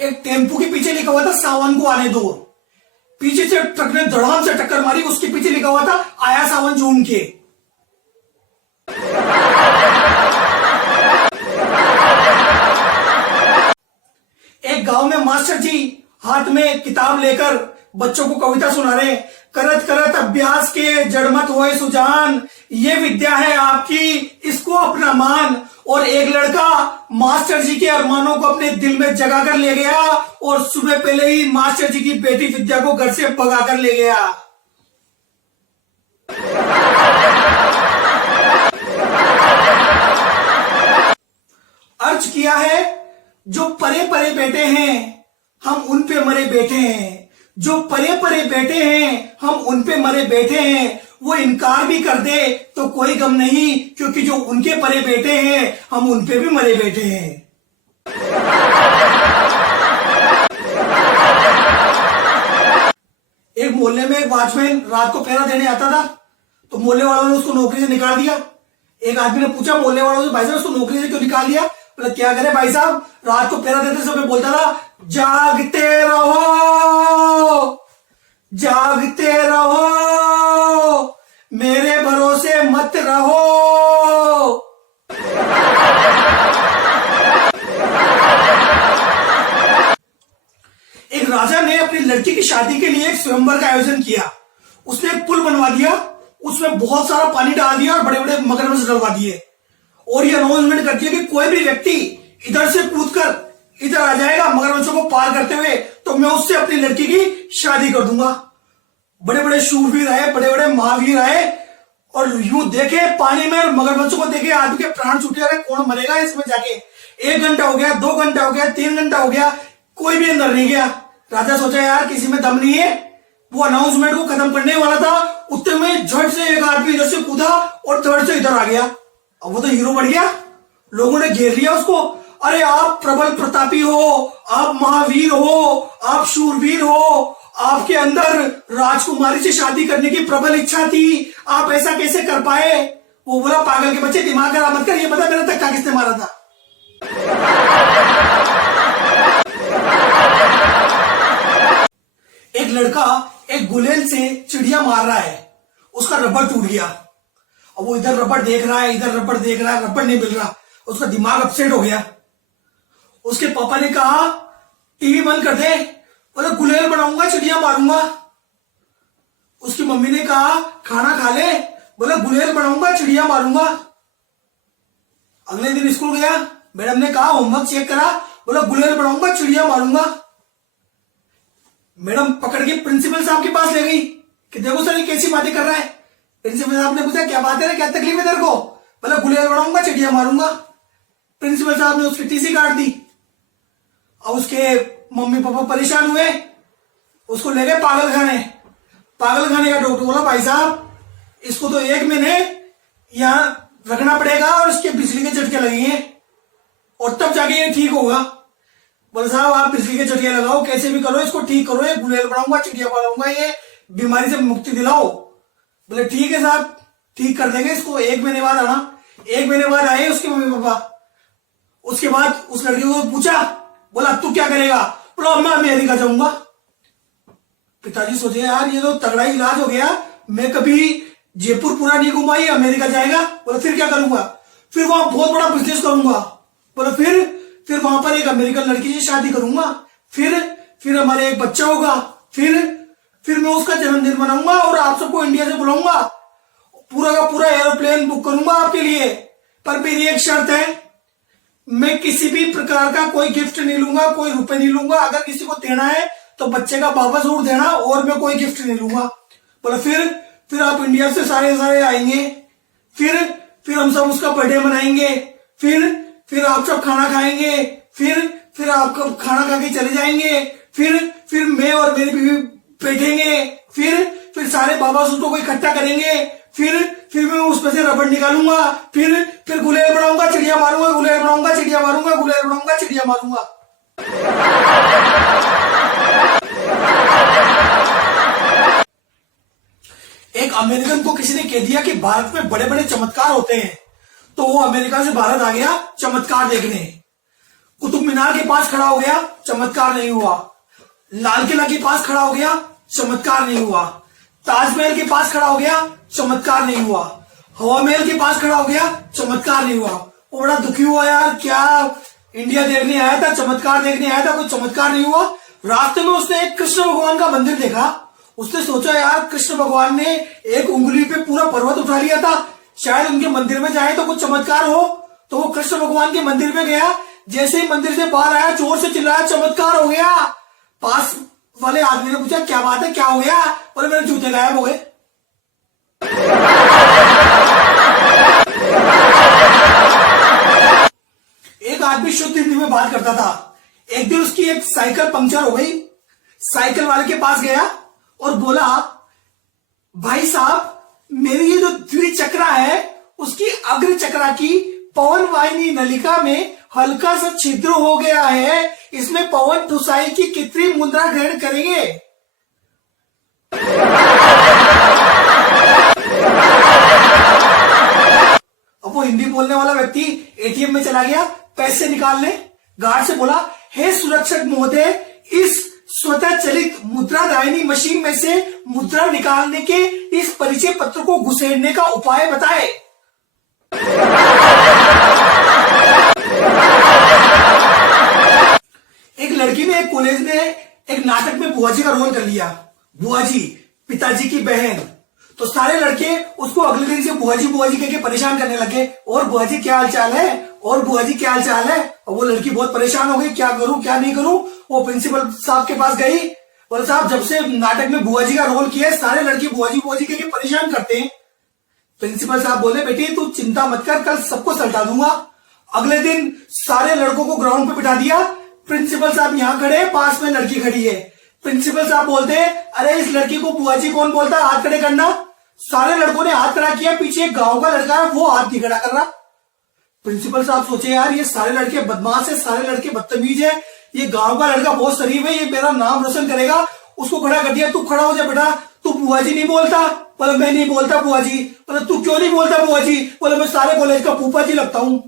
एक टेम्पो के पीछे लिखा हुआ था सावन को आने दो। पीछे से ट्रक ने धड़ाम से टक्कर मारी, उसके पीछे लिखा हुआ था आया सावन जून के। एक गांव में मास्टर जी हाथ में किताब लेकर बच्चों को कविता सुना रहे। करत करत अभ्यास के जड़मत होए सुजान, ये विद्या है आपकी इसको अपना मान। और एक लड़का मास्टर जी के अरमानों को अपने दिल में जगा कर ले गया और सुबह पहले ही मास्टर जी की बेटी विद्या को घर से भगा कर ले गया। अर्ज किया है, जो परे परे बैठे हैं हम उन पे मरे बैठे हैं, जो परे परे बैठे हैं हम उन पे मरे बैठे हैं। वो इनकार भी कर दे तो कोई गम नहीं, क्योंकि जो उनके परे बैठे हैं हम उन पे भी मरे बैठे हैं। एक मोहल्ले में एक वॉचमैन रात को पहरा देने आता था, तो मोहल्ले वालों ने उसको नौकरी से निकाल दिया। एक आदमी ने पूछा मोहल्ले वालों से, भाई साहब उसको नौकरी से क्यों निकाल दिया? बोला क्या करे भाई साहब, रात को पहरा देते समय बोलता था जागते रहो जागते रहो, मेरे भरोसे मत रहो। एक राजा ने अपनी लड़की की शादी के लिए एक स्वयंवर का आयोजन किया। उसने एक पुल बनवा दिया, उसमें बहुत सारा पानी डाल दिया और बड़े बड़े मगरमच्छ डलवा दिए, और ये अनाउंसमेंट कर दिया कि कोई भी व्यक्ति इधर से कूदकर इधर आ जाएगा मगरमच्छों को पार करते हुए, तो मैं उससे अपनी लड़की की शादी कर दूंगा। बड़े बड़े शूरवीर आए, बड़े बड़े महावीर आए, और यूं देखे पानी में मगरमच्छों को देखे आदमी के प्राण छूटे। अरे कौन मरेगा इसमें जाके? 1 घंटा हो गया, 2 घंटा हो गया, 3 घंटा हो गया, कोई भी अंदर नहीं गया। राजा सोचा यार किसी में दम नहीं है। वो अनाउंसमेंट को खत्म करने वाला था, उतने में झट से एक आदमी इधर से कूदा और धड़ से इधर आ गया। अब वो तो हीरो बन गया, लोगों ने घेर लिया उसको। अरे आप प्रबल प्रतापी हो, आप महावीर हो, आप शूरवीर हो, आपके अंदर राजकुमारी से शादी करने की प्रबल इच्छा थी, आप ऐसा कैसे कर पाए? वो बोला पागल के बच्चे दिमाग खराब मत कर, ये पता मेरा धक्का किसने मारा था? एक लड़का एक गुलेल से चिड़िया मार रहा है, उसका रबड़ टूट गया। अब वो इधर रबड़ देख रहा है, इधर रबड़ देख रहा है, रबड़ नहीं मिल रहा, उसका दिमाग अपसेट हो गया। उसके पापा ने कहा टीवी बंद कर दे, बोला गुलेल बनाऊंगा चिड़िया मारूंगा। उसकी मम्मी ने कहा खाना खा ले, बोला गुलेल बनाऊंगा चिड़िया मारूंगा। अगले दिन स्कूल गया, मैडम ने कहा होमवर्क चेक करा, बोला गुलेल बनाऊंगा चिड़िया मारूंगा। मैडम पकड़ के प्रिंसिपल साहब के पास ले गई कि देखो सर ये कैसी बातें कर रहा है। प्रिंसिपल साहब ने पूछा क्या बात है, क्या तकलीफ है तेरे को? बोला गुलेल बनाऊंगा चिड़िया मारूंगा। प्रिंसिपल साहब ने उसकी टीसी काट दी। अब उसके मम्मी पापा परेशान हुए, उसको ले गए पागल खाने। पागल खाने का डॉक्टर बोला भाई साहब इसको तो 1 महीने यहां रखना पड़ेगा और इसके बिजली के झटके लगेंगे और तब जाके ये ठीक होगा। बोले साहब आप बिजली के झटके लगाओ, कैसे भी करो इसको ठीक करो, ये गुलेल बनाऊंगा चिड़िया बनाऊंगा, ये बीमारी से मुक्ति दिलाओ। बोले ठीक है साहब ठीक कर देंगे इसको, 1 महीने बाद आना। 1 महीने बाद आए उसके मम्मी पापा। उसके बाद उस लड़की को पूछा, बोला तू क्या करेगा? बोला मैं अमेरिका जाऊंगा। पिताजी सोचे यार ये तो तगड़ा इलाज हो गया, मैं कभी जयपुर पूरा नहीं घुमा, ये अमेरिका जाएगा। बोला फिर क्या करूंगा? फिर वहां बहुत बड़ा बिजनेस करूंगा। बोला फिर वहां पर एक अमेरिकन लड़की से शादी करूंगा, फिर हमारे एक बच्चा होगा, फिर मैं उसका जन्मदिन मनाऊंगा और आप सबको इंडिया से बुलाऊंगा, पूरा का पूरा एरोप्लेन बुक करूंगा आपके लिए। पर मेरी एक शर्त है, मैं किसी भी प्रकार का कोई गिफ्ट नहीं लूंगा, कोई रुपए नहीं लूंगा। अगर किसी को देना है तो बच्चे का वापस जरूर देना, और मैं कोई गिफ्ट नहीं लूंगा। बोला फिर आप इंडिया से सारे आएंगे, फिर हम सब उसका बर्थडे मनाएंगे, फिर आप सब खाना खाएंगे, फिर आप खाना खा के चले जाएंगे, फिर मैं और मेरी बीवी बैठेंगे, फिर सारे बाबा उसको को इकट्ठा करेंगे, फिर मैं उसमें से रबड़ निकालूंगा, फिर गुलेल बनाऊंगा चिड़िया मारूंगा, गुलेल बनाऊंगा चिड़िया मारूंगा, गुलेल बनाऊंगा चिड़िया मारूंगा। एक अमेरिकन को किसी ने कह दिया कि भारत में बड़े बड़े चमत्कार होते हैं, तो वो अमेरिका से भारत आ गया चमत्कार देखने। कुतुब मीनार के पास खड़ा हो गया, चमत्कार नहीं हुआ। लाल किला के पास खड़ा हो गया, चमत्कार नहीं हुआ। ताजमहल के पास खड़ा हो गया, चमत्कार नहीं हुआ। हवा महल के पास खड़ा हो गया, चमत्कार नहीं हुआ। वो बड़ा दुखी हुआ, यार क्या इंडिया देखने आया था, चमत्कार देखने आया था, कोई चमत्कार नहीं हुआ। रास्ते में उसने एक कृष्ण भगवान का मंदिर देखा। उसने सोचा यार कृष्ण भगवान ने एक उंगली पे पूरा पर्वत उठा लिया था, शायद उनके मंदिर में जाए तो कुछ चमत्कार हो। तो वो कृष्ण भगवान के मंदिर में गया। जैसे ही मंदिर से बाहर आया, जोर से चिल्लाया, चमत्कार हो गया। पास वाले आदमी ने पूछा क्या बात है, क्या हो गया? बोले मेरे जूते गायब हो गए। एक आदमी शुद्ध हिंदी में बात करता था। एक दिन उसकी एक साइकिल पंक्चर हो गई। साइकिल वाले के पास गया और बोला, भाई साहब मेरी ये जो द्विचक्रा है उसकी अग्र चक्रा की पवन वाहिनी नलिका में हल्का सा छिद्र हो गया है, इसमें पवन ठुसाई की कृत्रिम मुद्रा ग्रहण करेंगे। अब वो हिंदी बोलने वाला व्यक्ति एटीएम में चला गया पैसे निकालने। गार्ड से बोला, हे सुरक्षक महोदय, इस स्वतः चलित मुद्रा दायनी मशीन में से मुद्रा निकालने के इस परिचय पत्र को घुसेड़ने का उपाय बताए। एक लड़की ने एक कॉलेज में एक नाटक में बुआ जी का रोल कर लिया। बुआ जी पिताजी की बहन। तो सारे लड़के उसको अगले दिन से बुआ जी कह के परेशान करने लगे, और बुआ जी क्या हाल चाल है, और बुआ जी क्या हाल चाल है। और वो लड़की बहुत परेशान हो गई, क्या करूं क्या नहीं करूं। वो प्रिंसिपल साहब के पास गई, बोले साहब जब से नाटक में बुआ जी का रोल किया है सारे लड़के बुआ जी कह के परेशान करते हैं। प्रिंसिपल साहब बोले, बेटी तू चिंता मत कर, कल सबको सल्टा दूंगा। अगले दिन सारे लड़कों को ग्राउंड पे बिठा दिया। प्रिंसिपल साहब यहाँ खड़े, पास में लड़की खड़ी है। प्रिंसिपल साहब बोलते हैं, अरे इस लड़की को बुआ जी कौन बोलता है, हाथ खड़े करना। सारे लड़कों ने हाथ खड़ा किया, पीछे एक गांव का लड़का है वो हाथ नहीं खड़ा कर रहा। प्रिंसिपल साहब सोचे यार ये सारे लड़के बदमाश है, सारे लड़के बदतमीज है, ये गांव का लड़का बहुत शरीफ है, ये मेरा नाम रोशन करेगा। उसको खड़ा कर दिया, तू खड़ा हो जा बेटा, तू बुआ जी नहीं बोलता। बोले मैं नहीं बोलता बुआ जी। बोले तू क्यों नहीं बोलता बुआ जी? बोले मैं सारे कॉलेज का फूफा जी लगता हूं।